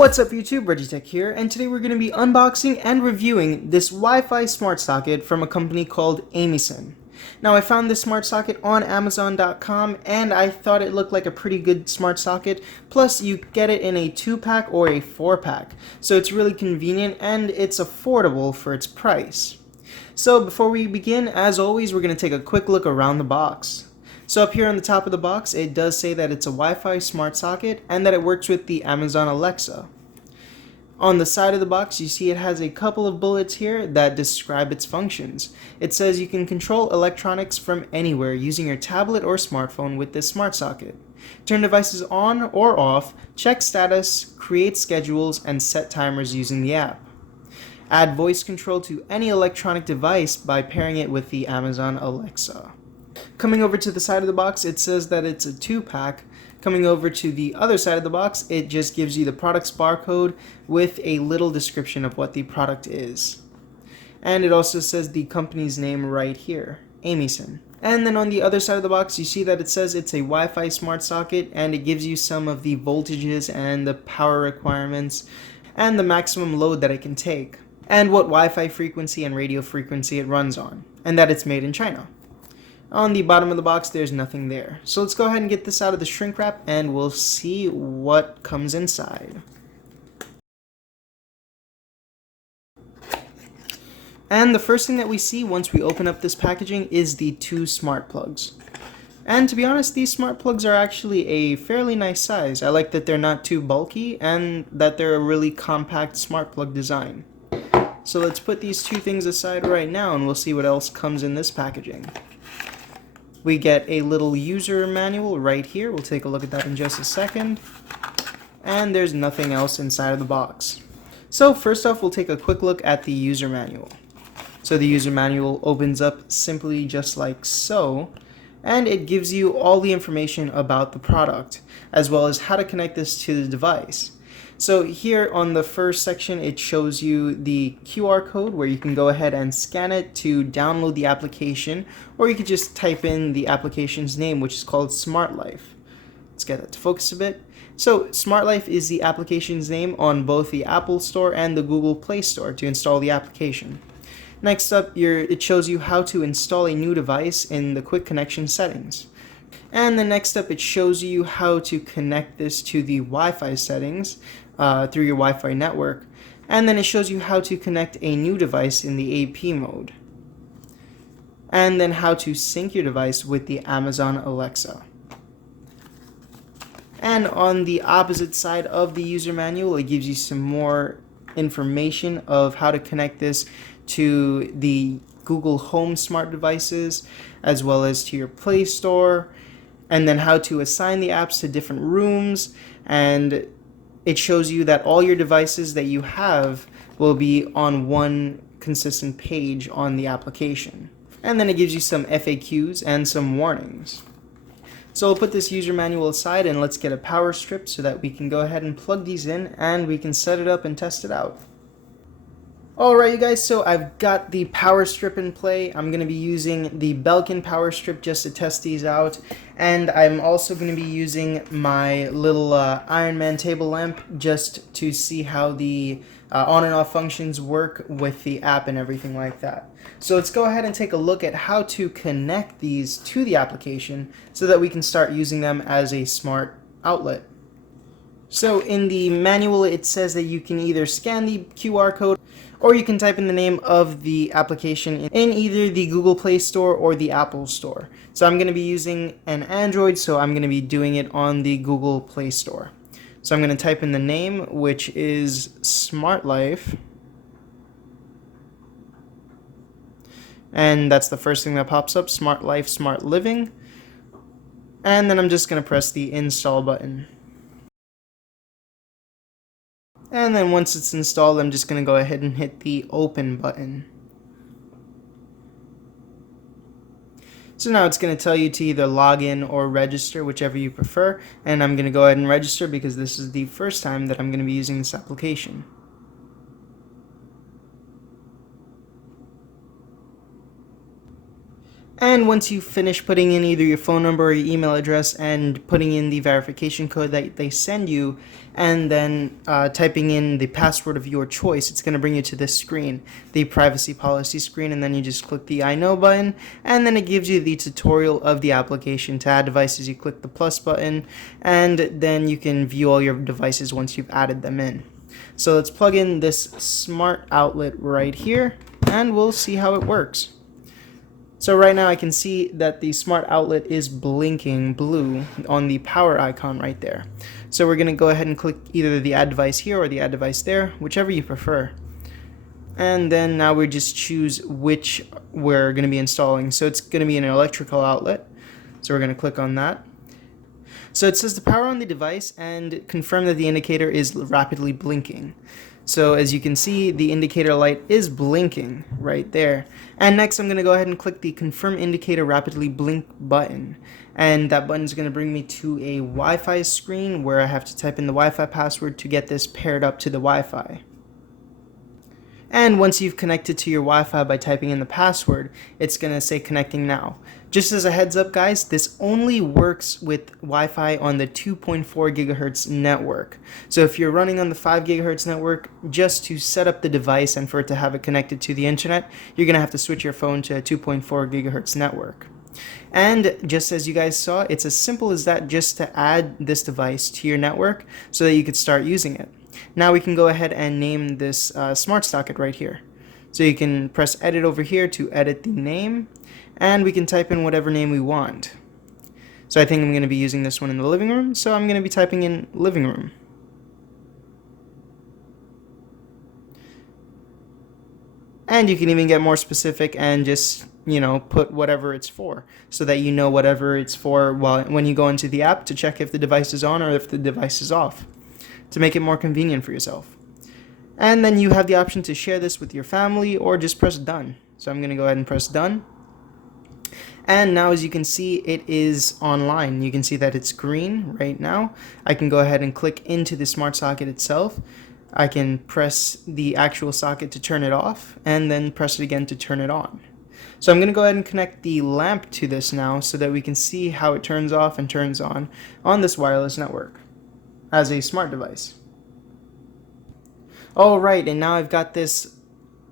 What's up YouTube, Regitech here, and today we're going to be unboxing and reviewing this Wi-Fi smart socket from a company called Amison. Now I found this smart socket on Amazon.com and I thought it looked like a pretty good smart socket, plus you get it in a 2-pack or a 4-pack, so it's really convenient and it's affordable for its price. So before we begin, as always, we're going to take a quick look around the box. So up here on the top of the box, it does say that it's a Wi-Fi smart socket and that it works with the Amazon Alexa. On the side of the box, you see it has a couple of bullets here that describe its functions. It says you can control electronics from anywhere using your tablet or smartphone with this smart socket. Turn devices on or off, check status, create schedules, and set timers using the app. Add voice control to any electronic device by pairing it with the Amazon Alexa. Coming over to the side of the box, it says that it's a 2-pack. Coming over to the other side of the box, it just gives you the product's barcode with a little description of what the product is. And it also says the company's name right here, Amison. And then on the other side of the box, you see that it says it's a Wi-Fi smart socket, and it gives you some of the voltages and the power requirements and the maximum load that it can take, and what Wi-Fi frequency and radio frequency it runs on, and that it's made in China. On the bottom of the box, there's nothing there. So let's go ahead and get this out of the shrink wrap and we'll see what comes inside. And the first thing that we see once we open up this packaging is the 2 smart plugs. And to be honest, these smart plugs are actually a fairly nice size. I like that they're not too bulky and that they're a really compact smart plug design. So let's put these 2 things aside right now and we'll see what else comes in this packaging. We get a little user manual right here. We'll take a look at that in just a second. And there's nothing else inside of the box. So first off, we'll take a quick look at the user manual. So the user manual opens up simply just like so, and it gives you all the information about the product, as well as how to connect this to the device. So here on the first section, it shows you the QR code where you can go ahead and scan it to download the application, or you could just type in the application's name, which is called SmartLife. Let's get that to focus a bit. So SmartLife is the application's name on both the Apple Store and the Google Play Store to install the application. Next up, it shows you how to install a new device in the quick connection settings. And the next up, it shows you how to connect this to the Wi-Fi settings through your Wi-Fi network. And then it shows you how to connect a new device in the AP mode. And then how to sync your device with the Amazon Alexa. And on the opposite side of the user manual, it gives you some more information of how to connect this to the Google Home smart devices, as well as to your Play Store, and then how to assign the apps to different rooms, and it shows you that all your devices that you have will be on one consistent page on the application. And then it gives you some FAQs and some warnings. So I'll put this user manual aside and let's get a power strip so that we can go ahead and plug these in and we can set it up and test it out. Alright you guys, so I've got the power strip in play. I'm going to be using the Belkin power strip just to test these out, and I'm also going to be using my little Iron Man table lamp just to see how the on and off functions work with the app and everything like that. So let's go ahead and take a look at how to connect these to the application so that we can start using them as a smart outlet. So in the manual it says that you can either scan the QR code or you can type in the name of the application in either the Google Play Store or the Apple Store. So I'm going to be using an Android, so I'm going to be doing it on the Google Play Store. So I'm going to type in the name, which is SmartLife. And that's the first thing that pops up, SmartLife, Smart Living. And then I'm just going to press the install button. And then once it's installed, I'm just going to go ahead and hit the open button. So now it's going to tell you to either log in or register, whichever you prefer. And I'm going to go ahead and register because this is the first time that I'm going to be using this application. And once you finish putting in either your phone number or your email address and putting in the verification code that they send you, and then typing in the password of your choice, it's going to bring you to this screen, the privacy policy screen, and then you just click the I know button, and then it gives you the tutorial of the application. To add devices, you click the plus button, and then you can view all your devices once you've added them in. So let's plug in this smart outlet right here, and we'll see how it works. So right now I can see that the smart outlet is blinking blue on the power icon right there. So we're going to go ahead and click either the add device here or the add device there, whichever you prefer. And then now we just choose which we're going to be installing. So it's going to be an electrical outlet. So we're going to click on that. So it says to power on the device and confirm that the indicator is rapidly blinking. So as you can see, the indicator light is blinking right there. And next I'm going to go ahead and click the confirm indicator rapidly blink button. And that button is going to bring me to a Wi-Fi screen where I have to type in the Wi-Fi password to get this paired up to the Wi-Fi. And once you've connected to your Wi-Fi by typing in the password, it's going to say connecting now. Just as a heads up guys, this only works with Wi-Fi on the 2.4 gigahertz network. So if you're running on the 5 gigahertz network, just to set up the device and for it to have it connected to the internet, you're going to have to switch your phone to a 2.4 gigahertz network. And just as you guys saw, it's as simple as that, just to add this device to your network so that you could start using it. Now we can go ahead and name this smart socket right here. So you can press edit over here to edit the name, and we can type in whatever name we want. So I think I'm going to be using this one in the living room, so I'm going to be typing in living room. And you can even get more specific and just, put whatever it's for, so that you know whatever it's for when you go into the app to check if the device is on or if the device is off, to make it more convenient for yourself. And then you have the option to share this with your family or just press done. So I'm going to go ahead and press done. And now as you can see, it is online. You can see that it's green right now. I can go ahead and click into the smart socket itself. I can press the actual socket to turn it off and then press it again to turn it on. So I'm going to go ahead and connect the lamp to this now so that we can see how it turns off and turns on this wireless network as a smart device. Alright, and now I've got this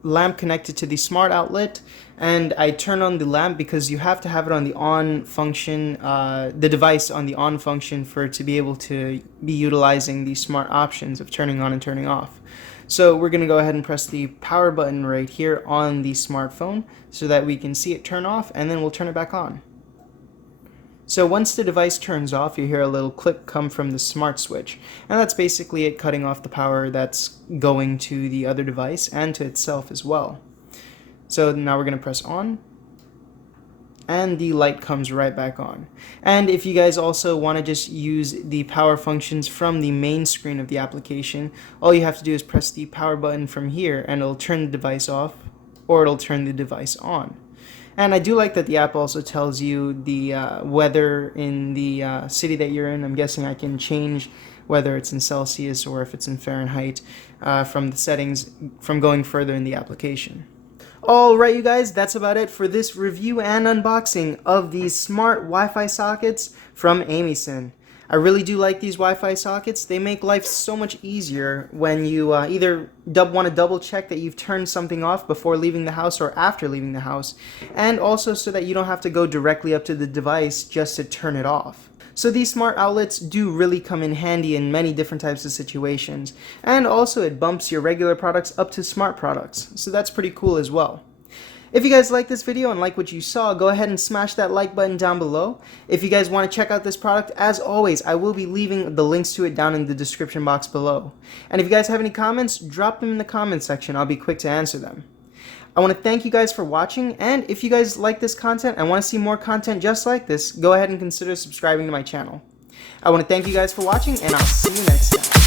lamp connected to the smart outlet, and I turn on the lamp because you have to have it on the on function, the device on the on function for it to be able to be utilizing the smart options of turning on and turning off. So we're going to go ahead and press the power button right here on the smartphone so that we can see it turn off, and then we'll turn it back on. So once the device turns off, you hear a little click come from the smart switch, and that's basically it cutting off the power that's going to the other device and to itself as well. So now we're going to press on, and the light comes right back on. And if you guys also want to just use the power functions from the main screen of the application, all you have to do is press the power button from here and it'll turn the device off, or it'll turn the device on. And I do like that the app also tells you the weather in the city that you're in. I'm guessing I can change whether it's in Celsius or if it's in Fahrenheit from the settings from going further in the application. Alright you guys, that's about it for this review and unboxing of these smart Wi-Fi sockets from Amison. I really do like these Wi-Fi sockets. They make life so much easier when you either want to double check that you've turned something off before leaving the house or after leaving the house, and also so that you don't have to go directly up to the device just to turn it off. So these smart outlets do really come in handy in many different types of situations, and also it bumps your regular products up to smart products, so that's pretty cool as well. If you guys like this video and like what you saw, go ahead and smash that like button down below. If you guys want to check out this product, as always, I will be leaving the links to it down in the description box below. And if you guys have any comments, drop them in the comment section. I'll be quick to answer them. I want to thank you guys for watching, and if you guys like this content and want to see more content just like this, go ahead and consider subscribing to my channel. I want to thank you guys for watching, and I'll see you next time.